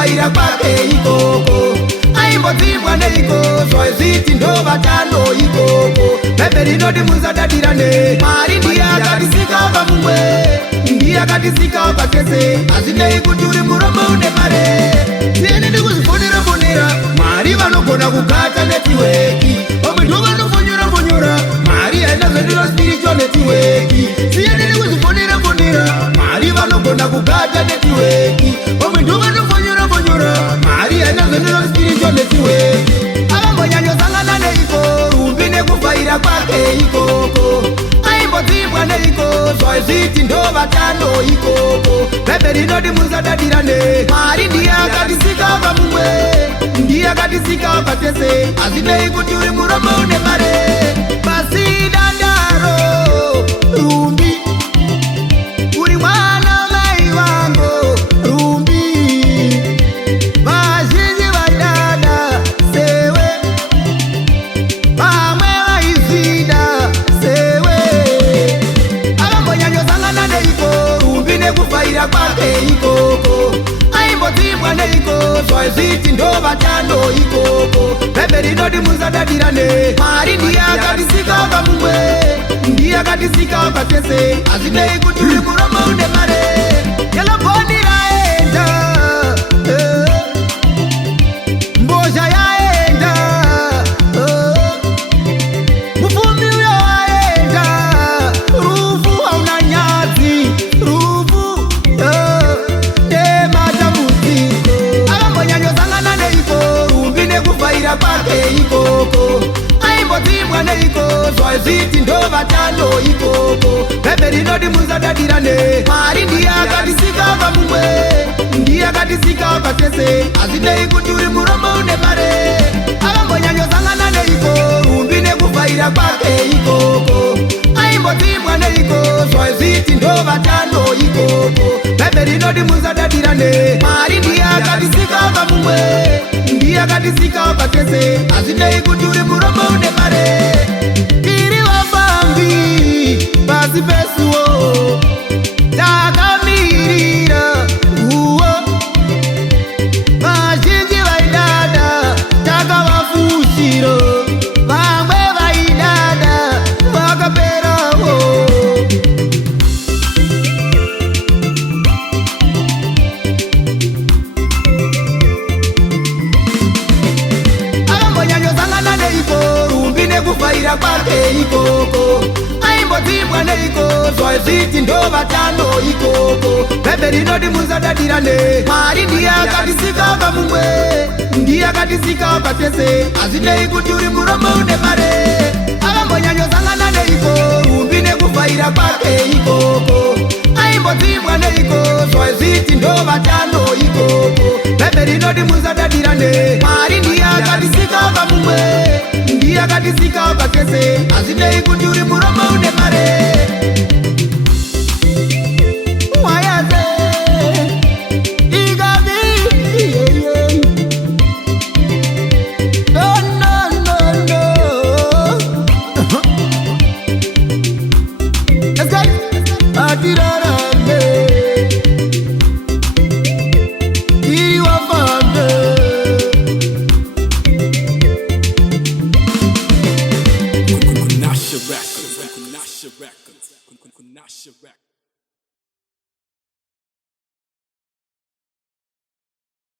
nekufaira kwake ikoko, aimbodzingwa neikoswa izviti ndovatano ikoko. Bhebheri inoti musadadirane, Mwari ndiye akatisika pamumwe, ndiye akatisika patese, hazvinei kuti uri murombo une mare. Tieni ndikuzvifonera Mwari vanogona kugata netiweki, vamwe ndo vanofonyorafonyora Mwari haina zvendino spiritual netiweki. Tieni ndikuzvifonera Mwari vanogona kugata netiweki, vamwe ndo vanofonyorafonyora Mwari haina zvendino spiritual netiweki. Avambonyanyosangana neiko rumbi nekufaira kwake ikoko, aimbodzibwa neikoswa izviti ndovatano ikoko. Bhebheri inoti musadadirane, Mwari ndiye akatisika pamumwe, ndiye akatisika patese, hazvinei kuti uri murombo une mare. Pasi dandaro rumbi, uri mwana mai vangu rumbi, vazhinji vaidada sewe, vamwe vaizvida sewe. Avambonyanyosangana neiko rumbi nekufaira kwake ikoko, aimbodzibwa neikoswa izviti ndovatano ikoko. Bhebheri inoti musadadirane, Mwari ndiye akatisika pamumwe, ndiye akatisika patese, hazvinei kuti uri murombo une mare. Yelobhoni raenda, mbozha yaenda, mupfumi uyo waenda, rufu hauna nyadzi, rufu nematambudziko. Avambonyanyosangana neiko rumbi nekufaira kwake ikoko, aimbodzibwa neikoswa izviti ndovatano ikoko. Bhebheri inoti musadadirane, Mwari ndiye akatisika pamumwe, ndiye akatisika patese, hazvinei kuti uri murombo une mare. Avambonyanyosangana neiko rumbi nekufaira kwake ikoko, aimbodzibwa neikoswa izviti ndovatano ikoko. Bhebheri inoti musadadirane, Mwari ndiye akatisika pamumwe, ndiye akatisika patese, hazvinei kuti uri murombo une mare. Tiri vafambi pasi pesuo, takamirira uwo, vazhinji vaidada takavafushiro, vamwe vaidada vakaperawo. Avambonyanyosangana neiko rumbi nekufaira kwake ikoko, aimbodzibwa neikoswa izviti ndovatano ikoko. Bhebheri inoti musadadirane, Mwari ndiye akatisika pamumwe, ndiye akatisika patese, hazvinei kuti uri murombo une mare. Avambonyanyosangana neiko rumbi nekufaira kwake ikoko, aimbodzibwa neikoswa izviti ndovatano ikoko. Bhebheri inoti musadadirane, Mwari ndiye akatisika pamumwe, ndiye akatisika patese, hazvinei kuti uri murombo une mare. Wayaze igavi, no. Let's go. Atirarame, tiri wafambe. Kunasha Records.